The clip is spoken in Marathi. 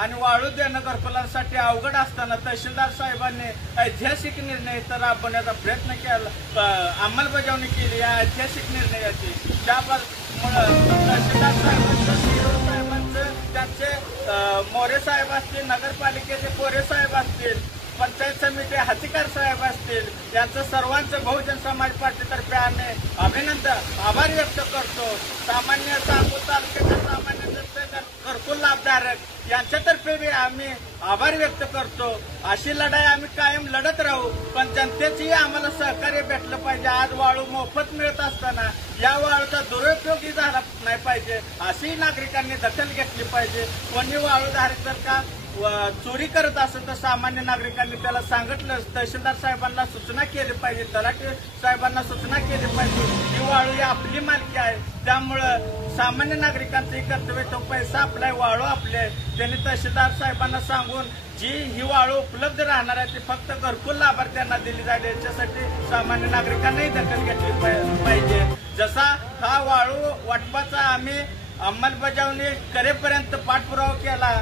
आणि वाळू देणं घरकुलांसाठी अवघड असताना तहसीलदार साहेबांनी ऐतिहासिक निर्णय तर राबवण्याचा प्रयत्न केला, अंमलबजावणी केली या ऐतिहासिक निर्णयाची. त्यामुळे तहसीलदार साहेबांचं त्यांचे मोरे साहेब असतील, नगरपालिकेचे कोरे साहेब असतील, पंचायत समिती हत्तीकार साहेब असतील, यांचं सर्वांचं बहुजन समाज पार्टीतर्फे आम्ही अभिनंदन आभार व्यक्त करतो. सामान्य सांगोला तालुक्याच्या सामान्य जनतेचे घरकुल लाभधारक यांच्यातर्फे बी आम्ही आभार व्यक्त करतो. अशी लढाई आम्ही कायम लढत राहू, पण जनतेचीही आम्हाला सहकार्य भेटलं पाहिजे. आज वाळू मोफत मिळत असताना या वाळूचा दुरुपयोगही झाला नाही पाहिजे, अशी नागरिकांनी दखल घेतली पाहिजे. कोणी वाळूधारक जर का चोरी करत असेल तर सामान्य नागरिकांनी त्याला सांगितलं, तहसीलदार साहेबांना सूचना केली पाहिजे, तलाठी साहेबांना सूचना केली पाहिजे. ही वाळू ही आपली मालकी आहे, त्यामुळं सामान्य नागरिकांचंही कर्तव्य, तो पैसा आपला, वाळू आपले. त्यांनी तहसीलदार साहेबांना सांगून जी ही वाळू उपलब्ध राहणार आहे ती फक्त घरकुल लाभार्थ्यांना दिली जाईल, याच्यासाठी सामान्य नागरिकांनाही दखल घेतली पाहिजे. जसा हा वाळू वाटपाचा आम्ही अंमलबजावणी करेपर्यंत पाठपुरावा केला,